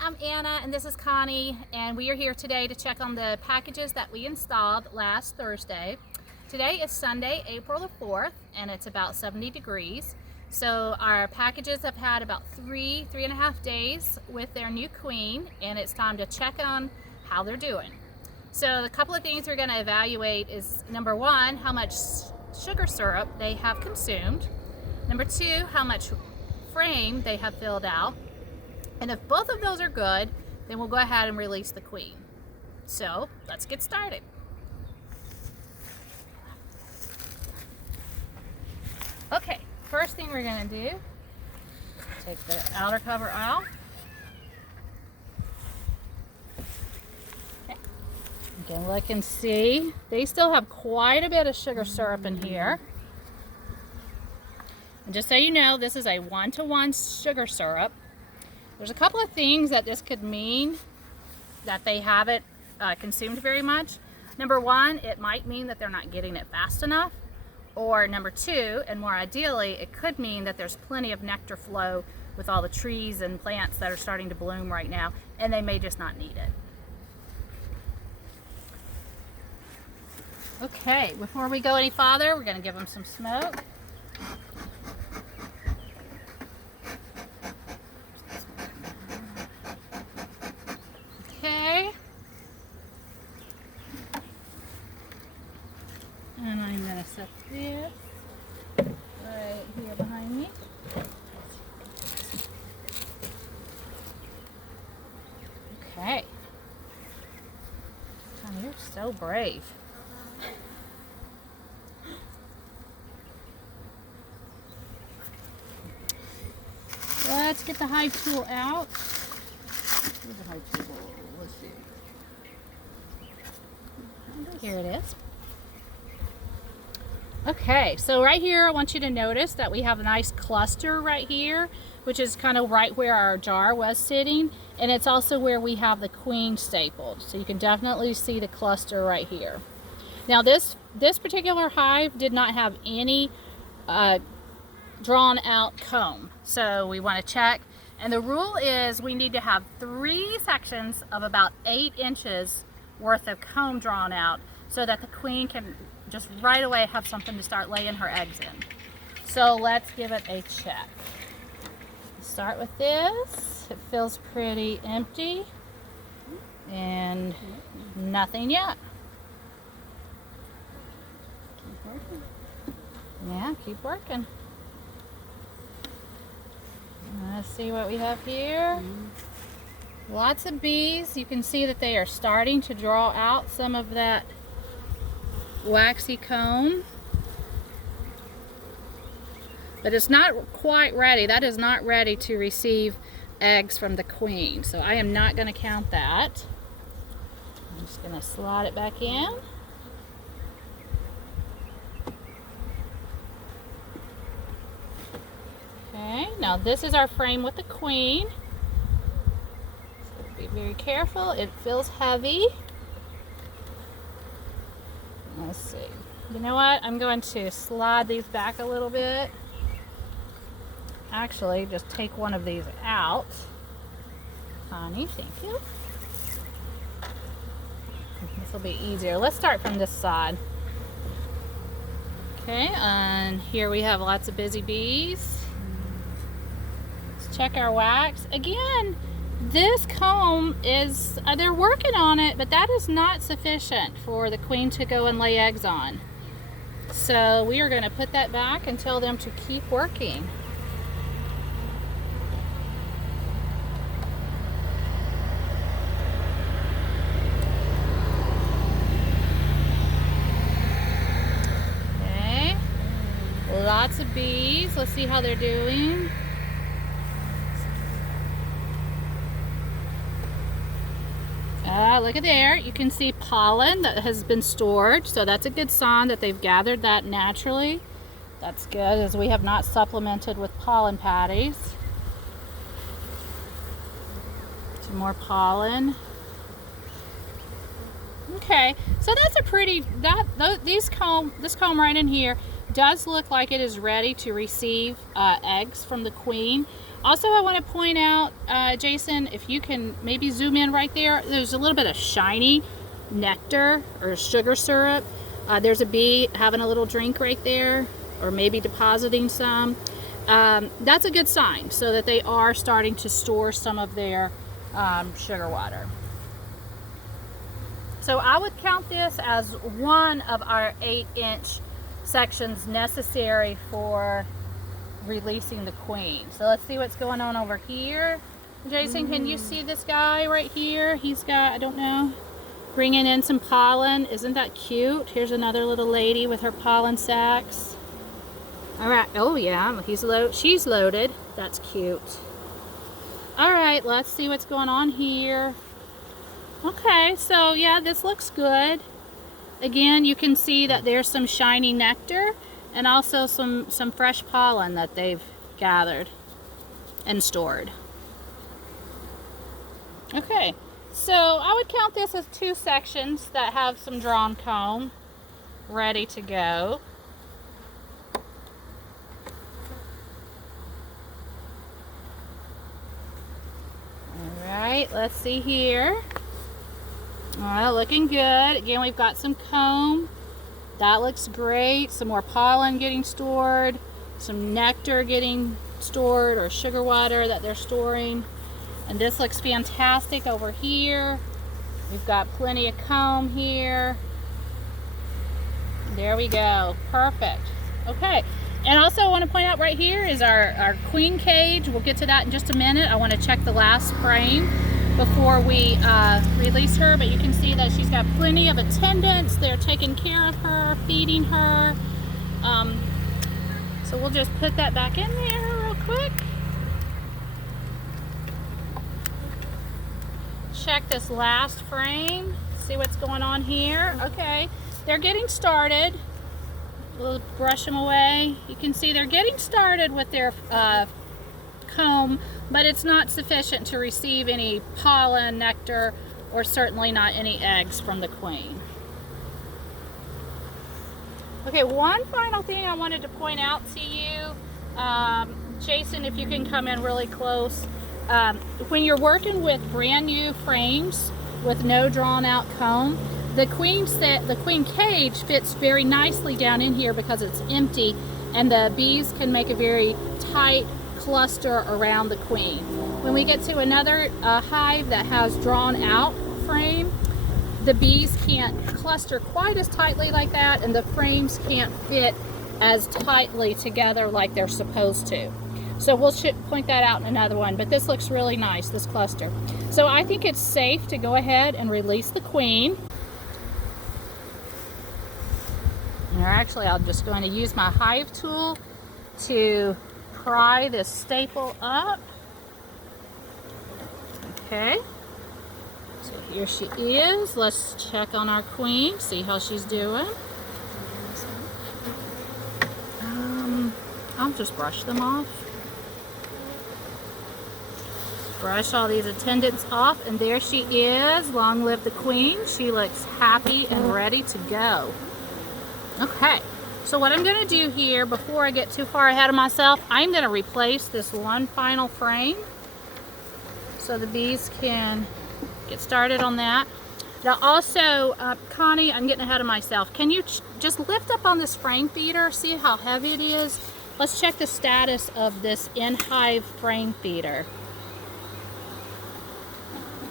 I'm Anna and this is Connie, and we are here today to check on the packages that we installed last Thursday. Today is Sunday, April the 4th, and it's about 70 degrees. So our packages have had about three and a half days with their new queen, and it's time to check on how they're doing. So the couple of things we're going to evaluate is, number one, how much sugar syrup they have consumed. Number two, how much frame they have filled out. And if both of those are good, then we'll go ahead and release the queen. So let's get started. Okay, first thing we're gonna do, take the outer cover out. Okay. You can look and see, they still have quite a bit of sugar syrup in here. And just so you know, this is a 1-to-1 sugar syrup. There's a couple of things that this could mean that they haven't consumed very much. Number one, it might mean that they're not getting it fast enough. Or number two, and more ideally, it could mean that there's plenty of nectar flow with all the trees and plants that are starting to bloom right now, and they may just not need it. Okay, before we go any farther, we're gonna give them some smoke. Okay. And I'm going to set this right here behind me. Okay. Oh, you're so brave. Let's get the hive tool out. Where's the hive tool? Let's see. Here it is. Okay, so right here I want you to notice that we have a nice cluster right here, which is kind of right where our jar was sitting, and it's also where we have the queen stapled. So you can definitely see the cluster right here. Now this particular hive did not have any drawn out comb, so we want to check. And the rule is we need to have 3 sections of about 8 inches worth of comb drawn out so that the queen can just right away have something to start laying her eggs in. So let's give it a check. Start with this. It feels pretty empty and nothing yet. Keep working. Yeah, keep working. Let's see what we have here. Lots of bees. You can see that they are starting to draw out some of that waxy comb. But it's not quite ready. That is not ready to receive eggs from the queen. So I am not going to count that. I'm just going to slide it back in. Okay, now this is our frame with the queen. So be very careful, it feels heavy. Let's see. You know what? I'm going to slide these back a little bit. Actually, just take one of these out. Honey, thank you. This will be easier. Let's start from this side. Okay, and here we have lots of busy bees. Check our wax. Again, this comb is, they're working on it, but that is not sufficient for the queen to go and lay eggs on. So we are going to put that back and tell them to keep working. Okay, lots of bees. Let's see how they're doing. Look at there, you can see pollen that has been stored, so that's a good sign that they've gathered that naturally. That's good, as we have not supplemented with pollen patties. Some more pollen. Okay, so that's a pretty, this comb right in here does look like it is ready to receive eggs from the queen. Also, I want to point out, Jason, if you can maybe zoom in right there, there's a little bit of shiny nectar or sugar syrup. There's a bee having a little drink right there, or maybe depositing some. That's a good sign, so that they are starting to store some of their sugar water. So I would count this as one of our 8-inch sections necessary for releasing the queen. So let's see what's going on over here. Jason, can you see this guy right here? He's got, I don't know, bringing in some pollen. Isn't that cute? Here's another little lady with her pollen sacs. All right. Oh yeah, she's loaded. That's cute. All right, let's see what's going on here. Okay, so yeah, this looks good. Again, you can see that there's some shiny nectar and also some fresh pollen that they've gathered and stored. Okay, so I would count this as 2 sections that have some drawn comb ready to go. Alright, let's see here. Alright, looking good. Again, we've got some comb. That looks great. Some more pollen getting stored. Some nectar getting stored, or sugar water that they're storing. And this looks fantastic over here. We've got plenty of comb here. There we go. Perfect. Okay. And also I want to point out right here is our queen cage. We'll get to that in just a minute. I want to check the last frame before we release her, but you can see that she's got plenty of attendants. They're taking care of her, feeding her. So we'll just put that back in there real quick. Check this last frame, see what's going on here. Okay, they're getting started. We'll brush them away. You can see they're getting started with their comb, but it's not sufficient to receive any pollen, nectar, or certainly not any eggs from the queen. Okay, one final thing I wanted to point out to you, Jason, if you can come in really close. When you're working with brand new frames with no drawn out comb, the queen cage fits very nicely down in here because it's empty, and the bees can make a very tight cluster around the queen. When we get to another hive that has drawn out frame, the bees can't cluster quite as tightly like that, and the frames can't fit as tightly together like they're supposed to. So we'll point that out in another one, but this looks really nice, this cluster. So I think it's safe to go ahead and release the queen. And actually, I'm just going to use my hive tool to pry this staple up. Okay, so here she is. Let's check on our queen, see how she's doing. I'll just brush them off. Brush all these attendants off, and there she is. Long live the queen. She looks happy and ready to go. Okay, so what I'm going to do here before I get too far ahead of myself, I'm going to replace this one final frame so the bees can get started on that. Now also, Connie, I'm getting ahead of myself. Can you just lift up on this frame feeder, see how heavy it is? Let's check the status of this in-hive frame feeder.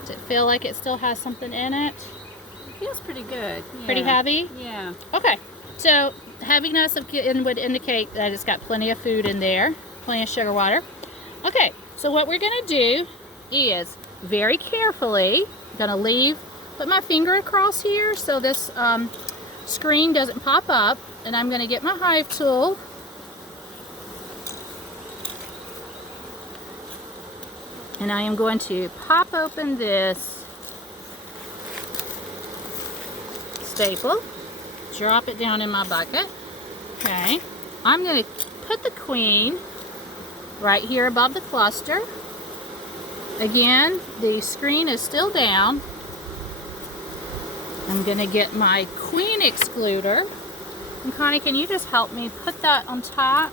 Does it feel like it still has something in it? It feels pretty good. Yeah. Pretty heavy? Yeah. Okay, so heaviness would indicate that it's got plenty of food in there, plenty of sugar water. Okay, so what we're going to do is very carefully, I'm going to put my finger across here so this screen doesn't pop up, and I'm going to get my hive tool. And I am going to pop open this staple, drop it down in my bucket. Okay, I'm going to put the queen right here above the cluster. Again, the screen is still down. I'm going to get my queen excluder, And Connie, can you just help me put that on top?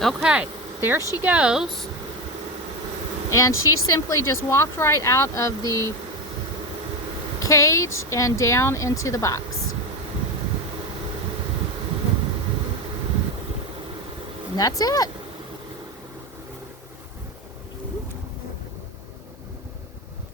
Okay, there she goes. And she simply just walked right out of the cage and down into the box. And that's it.